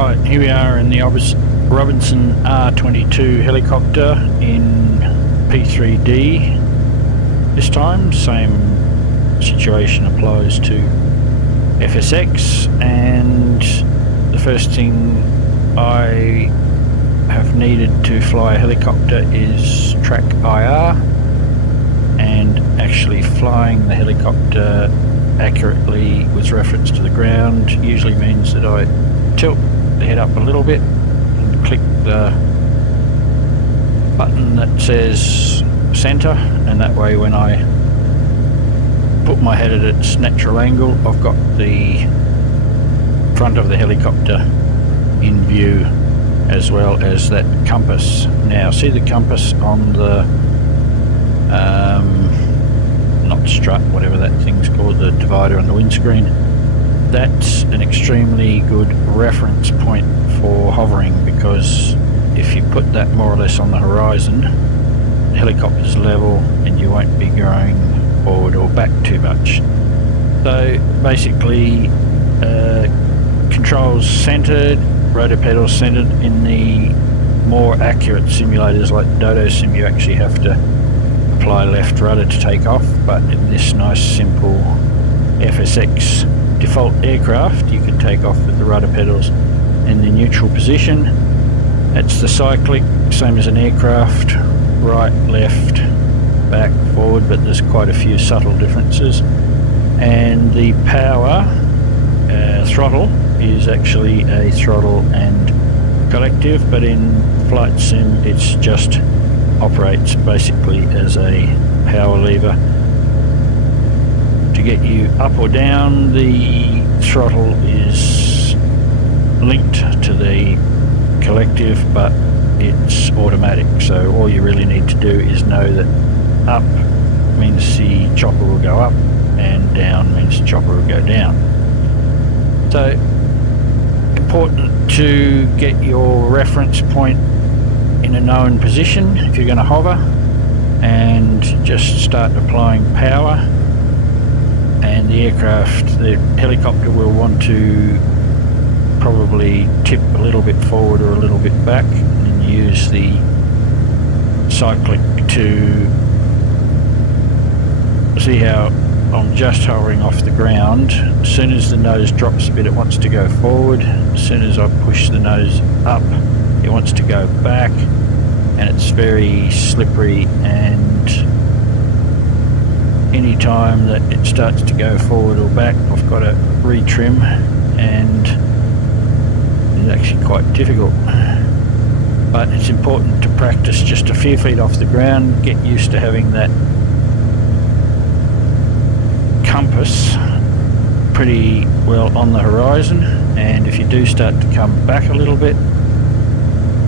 Right, here we are in the Robinson R22 helicopter in P3d. This time, same situation applies to FSX, and the first thing I have needed to fly a helicopter is track IR, and actually flying the helicopter accurately with reference to the ground usually means that I tilt the head up a little bit and click the button that says center, and that way when I put my head at its natural angle I've got the front of the helicopter in view, as well as that compass. Now see the compass on the not strut, whatever that thing's called, the divider on the windscreen. That's an extremely good reference point for hovering, because if you put that more or less on the horizon, the helicopter's level and you won't be going forward or back too much. So basically controls centered, rotor pedals centered. In the more accurate simulators like Dodo Sim, you actually have to apply left rudder to take off, but in this nice simple FSX default aircraft you can take off with the rudder pedals in the neutral position. It's the cyclic, same as an aircraft, right, left, back, forward, but there's quite a few subtle differences. And the power throttle is actually a throttle and collective, but in flight sim it's just operates basically as a power lever. To get you up or down, the throttle is linked to the collective, but it's automatic, so all you really need to do is know that up means the chopper will go up and down means the chopper will go down. So important to get your reference point in a known position if you're going to hover, and just start applying power, and the helicopter will want to probably tip a little bit forward or a little bit back, and then use the cyclic to see how I'm just hovering off the ground. As soon as the nose drops a bit it wants to go forward, as soon as I push the nose up it wants to go back, and it's very slippery, and any time that it starts to go forward or back I've got to retrim, and it's actually quite difficult. But it's important to practice just a few feet off the ground, get used to having that compass pretty well on the horizon, and if you do start to come back a little bit,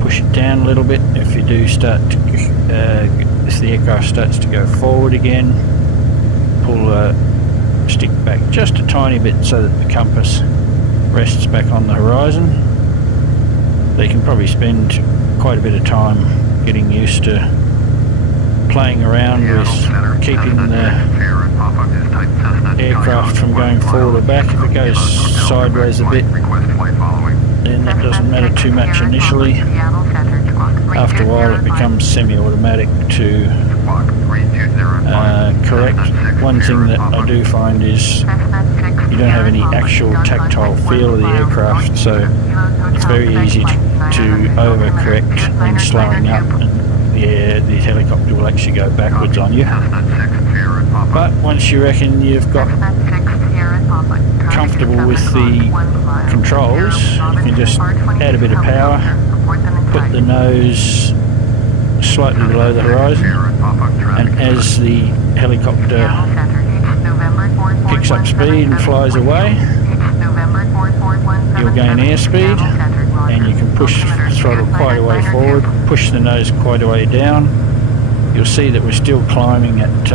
push it down a little bit. If you do start to if the aircraft starts to go forward again, pull the stick back just a tiny bit so that the compass rests back on the horizon. They can probably spend quite a bit of time getting used to playing around with keeping the aircraft from going forward or back. If it goes sideways a bit, then that doesn't matter too much initially. After a while it becomes semi-automatic to correct. One thing that I do find is you don't have any actual tactile feel of the aircraft, so it's very easy to overcorrect when slowing up, and the helicopter will actually go backwards on you. But once you reckon you've got comfortable with the controls, you can just add a bit of power, put the nose slightly below the horizon, and as the helicopter picks up speed and flies away, you'll gain airspeed, and you can push the throttle quite a way forward, push the nose quite a way down. You'll see that we're still climbing at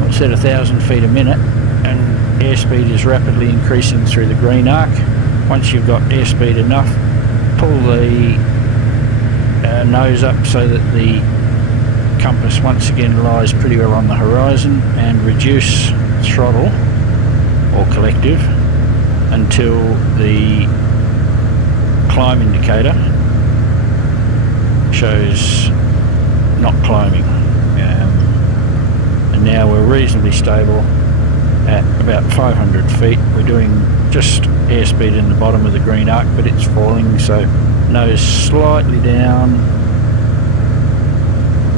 what's that, 1,000 feet a minute, and airspeed is rapidly increasing through the green arc. Once you've got airspeed enough, pull the nose up so that the compass once again lies pretty well on the horizon, and reduce throttle or collective until the climb indicator shows not climbing. And now we're reasonably stable at about 500 feet. We're doing just airspeed in the bottom of the green arc, but it's falling, so nose slightly down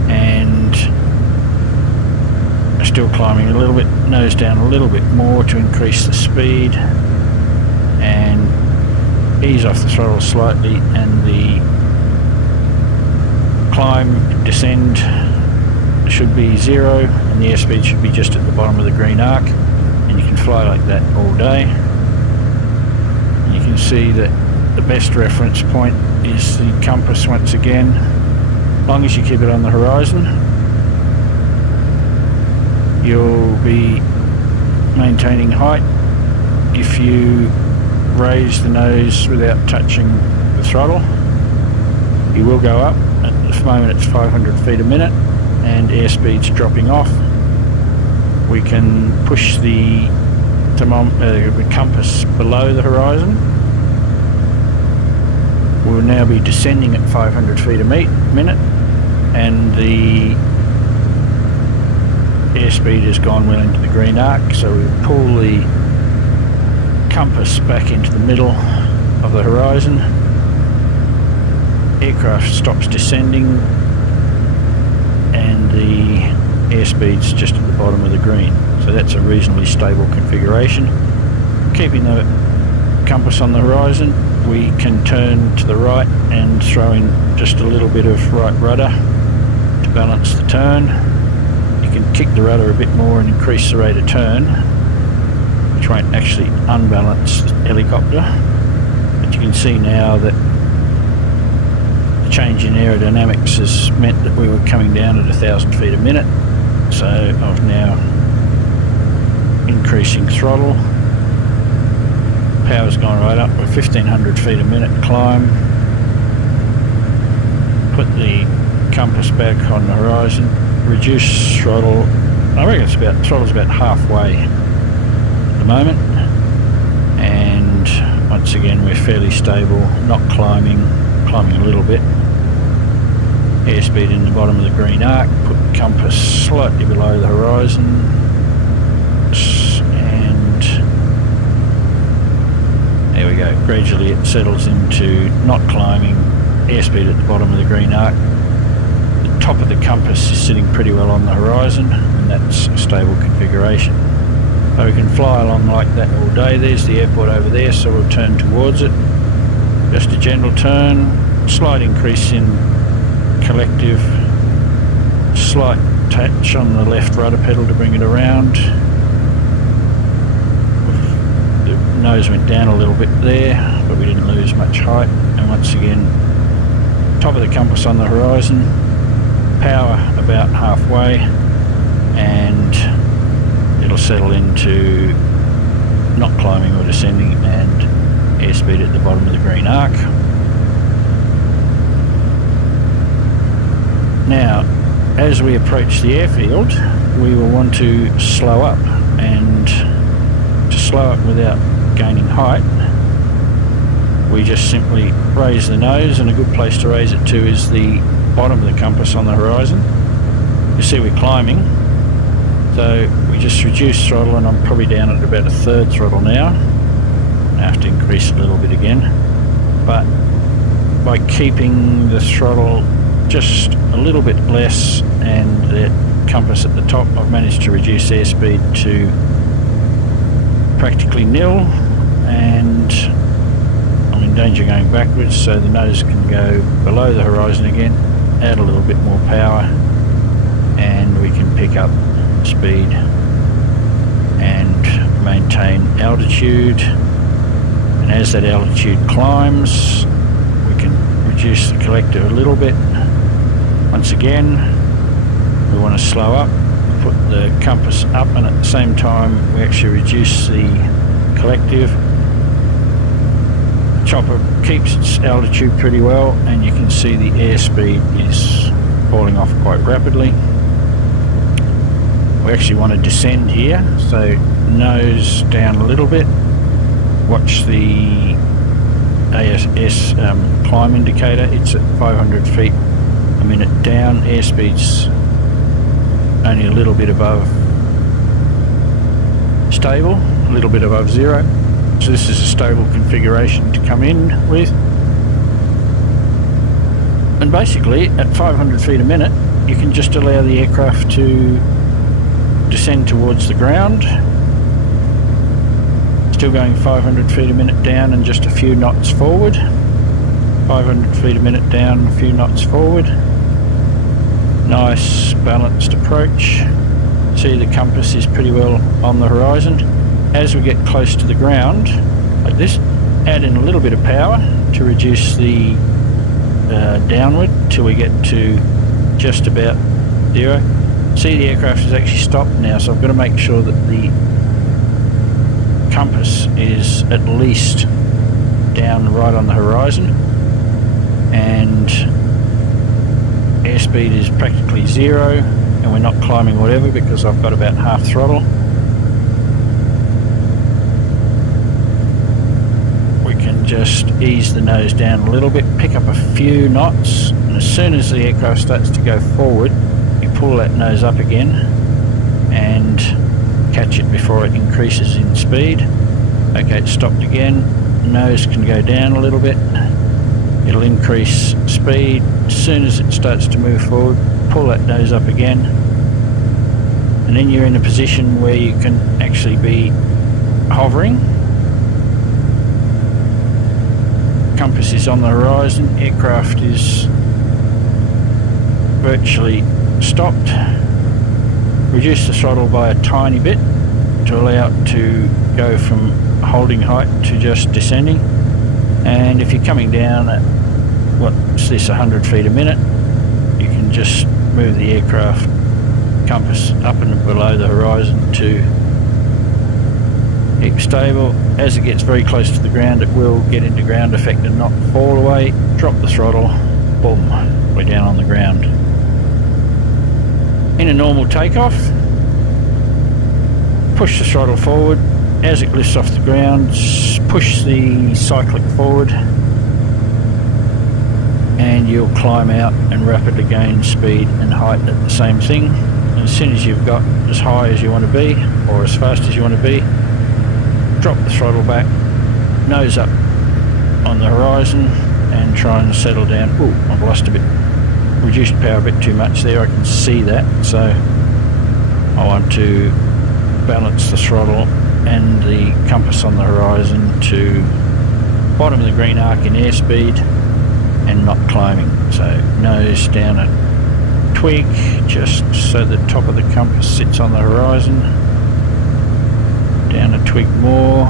and still climbing a little bit, nose down a little bit more to increase the speed, and ease off the throttle slightly, and the climb descend should be 0 and the airspeed should be just at the bottom of the green arc, and you can fly like that all day. And you can see that the best reference point is the compass once again, as long as you keep it on the horizon. You'll be maintaining height. If you raise the nose without touching the throttle, you will go up. At the moment it's 500 feet a minute and airspeed's dropping off. We can push the compass below the horizon. We'll now be descending at 500 feet a minute, and the airspeed has gone well into the green arc, so we pull the compass back into the middle of the horizon. Aircraft stops descending and the airspeed's just at the bottom of the green, so that's a reasonably stable configuration. Keeping the compass on the horizon, we can turn to the right and throw in just a little bit of right rudder to balance the turn. You can kick the rudder a bit more and increase the rate of turn, which won't actually unbalance the helicopter. But you can see now that the change in aerodynamics has meant that we were coming down at 1,000 feet a minute. So I'm now increasing throttle. Power's gone right up to 1,500 feet a minute climb. Put the compass back on the horizon. Reduce throttle. I reckon throttle's about halfway at the moment, and once again we're fairly stable, not climbing a little bit. Airspeed in the bottom of the green arc. Put the compass slightly below the horizon, and there we go. Gradually it settles into not climbing, airspeed at the bottom of the green arc. Top of the compass is sitting pretty well on the horizon, and that's a stable configuration. So we can fly along like that all day. There's the airport over there, so we'll turn towards it. Just a gentle turn, slight increase in collective, slight touch on the left rudder pedal to bring it around. The nose went down a little bit there, but we didn't lose much height. And once again, top of the compass on the horizon, power about halfway, and it'll settle into not climbing or descending, and airspeed at the bottom of the green arc. Now, as we approach the airfield, we will want to slow up, and to slow up without gaining height, we just simply raise the nose, and a good place to raise it to is the bottom of the compass on the horizon. You see we're climbing, so we just reduce throttle, and I'm probably down at about 1/3 throttle now. I have to increase it a little bit again, but by keeping the throttle just a little bit less and the compass at the top, I've managed to reduce airspeed to practically nil, and I'm in danger going backwards, so the nose can go below the horizon again, add a little bit more power, and we can pick up speed and maintain altitude. And as that altitude climbs, we can reduce the collector a little bit. Once again, we want to slow up, put the compass up, and at the same time we actually reduce the collective. The chopper keeps its altitude pretty well, and you can see the airspeed is falling off quite rapidly. We actually want to descend here, so nose down a little bit, watch the ASS climb indicator. It's at 500 feet a minute down. Airspeed's only a little bit above stable, a little bit above zero. So this is a stable configuration to come in with. And basically at 500 feet a minute you can just allow the aircraft to descend towards the ground, still going 500 feet a minute down and just a few knots forward. 500 feet a minute down, a few knots forward. Nice balanced approach. See, the compass is pretty well on the horizon. As we get close to the ground like this, add in a little bit of power to reduce the downward till we get to just about zero. See, the aircraft has actually stopped now, so I've got to make sure that the compass is at least down right on the horizon, and airspeed is practically zero, and we're not climbing whatever because I've got about half throttle. We can just ease the nose down a little bit, pick up a few knots, and as soon as the aircraft starts to go forward, you pull that nose up again and catch it before it increases in speed. Okay, it's stopped again. Nose can go down a little bit. It'll increase speed. As soon as it starts to move forward, pull that nose up again. And then you're in a position where you can actually be hovering. Compass is on the horizon. Aircraft is virtually stopped. Reduce the throttle by a tiny bit to allow it to go from holding height to just descending. And if you're coming down at what's this, 100 feet a minute, you can just move the aircraft compass up and below the horizon to keep stable. As it gets very close to the ground, it will get into ground effect and not fall away. Drop the throttle, boom, we're down on the ground. In a normal takeoff, push the throttle forward. As it lifts off the ground, push the cyclic forward, and you'll climb out and rapidly gain speed and height at the same thing. And as soon as you've got as high as you want to be, or as fast as you want to be, drop the throttle back, nose up on the horizon, and try and settle down. Ooh, I've lost a bit, reduced power a bit too much there, I can see that, so I want to balance the throttle and the compass on the horizon to bottom of the green arc in airspeed and not climbing. So nose down a twig just so the top of the compass sits on the horizon. Down a twig more.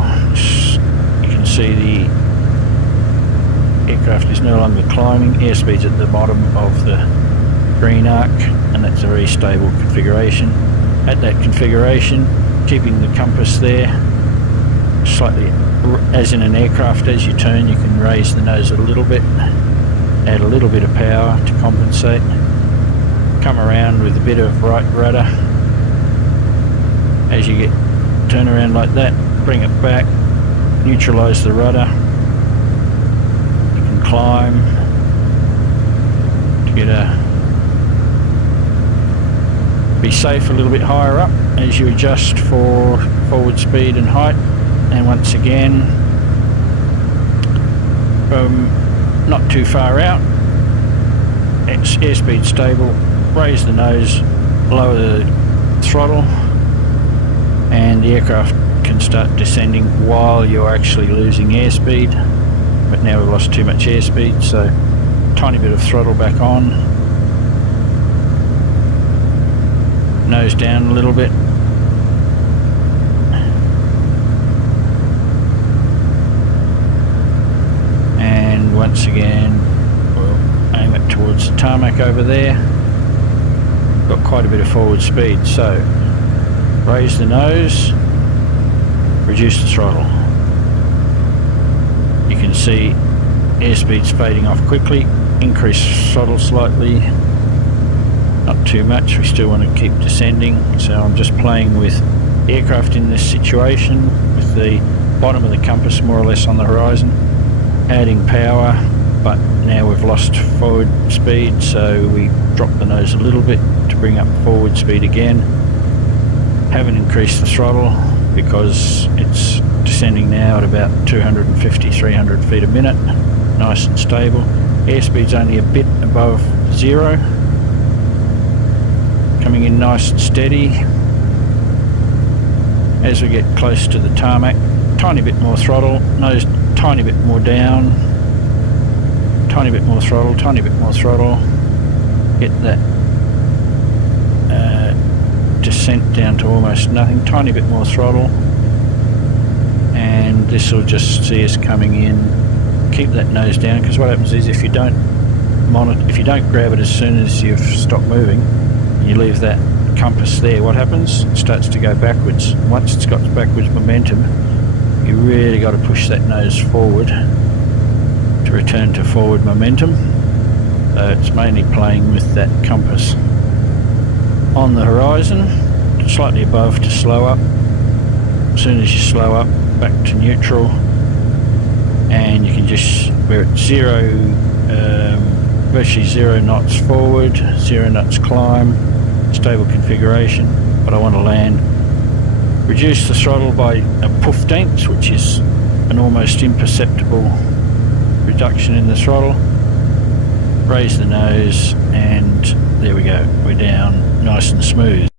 You can see the aircraft is no longer climbing. Airspeed's at the bottom of the green arc, and that's a very stable configuration. At that configuration, keeping the compass there slightly, as in an aircraft, as you turn you can raise the nose a little bit, add a little bit of power to compensate, come around with a bit of right rudder. As you turn around like that, bring it back, neutralize the rudder. You can climb to get be safe a little bit higher up as you adjust for forward speed and height. And once again, not too far out, it's airspeed stable, raise the nose, lower the throttle, and the aircraft can start descending while you're actually losing airspeed. But now we've lost too much airspeed, so tiny bit of throttle back on, nose down a little bit, and once again we'll aim it towards the tarmac over there. Got quite a bit of forward speed, so raise the nose, reduce the throttle. You can see airspeed's fading off quickly. Increase throttle slightly, not too much, we still want to keep descending. So I'm just playing with the aircraft in this situation with the bottom of the compass more or less on the horizon, adding power, but now we've lost forward speed, so we drop the nose a little bit to bring up forward speed again. Haven't increased the throttle because it's descending now at about 250-300 feet a minute, nice and stable. Airspeed's only a bit above 0, coming in nice and steady. As we get close to the tarmac, tiny bit more throttle, nose tiny bit more down, tiny bit more throttle, tiny bit more throttle, get that descent down to almost nothing, tiny bit more throttle, and this will just see us coming in. Keep that nose down, because what happens is if you don't grab it as soon as you've stopped moving, you leave that compass there, what happens? It starts to go backwards. Once it's got backwards momentum, you really got to push that nose forward to return to forward momentum. So it's mainly playing with that compass. On the horizon, slightly above to slow up. As soon as you slow up, back to neutral, and you can just, we're at virtually 0 knots forward, 0 knots climb, stable configuration, but I want to land. Reduce the throttle by a poof-tenths, which is an almost imperceptible reduction in the throttle. Raise the nose, and there we go, we're down nice and smooth.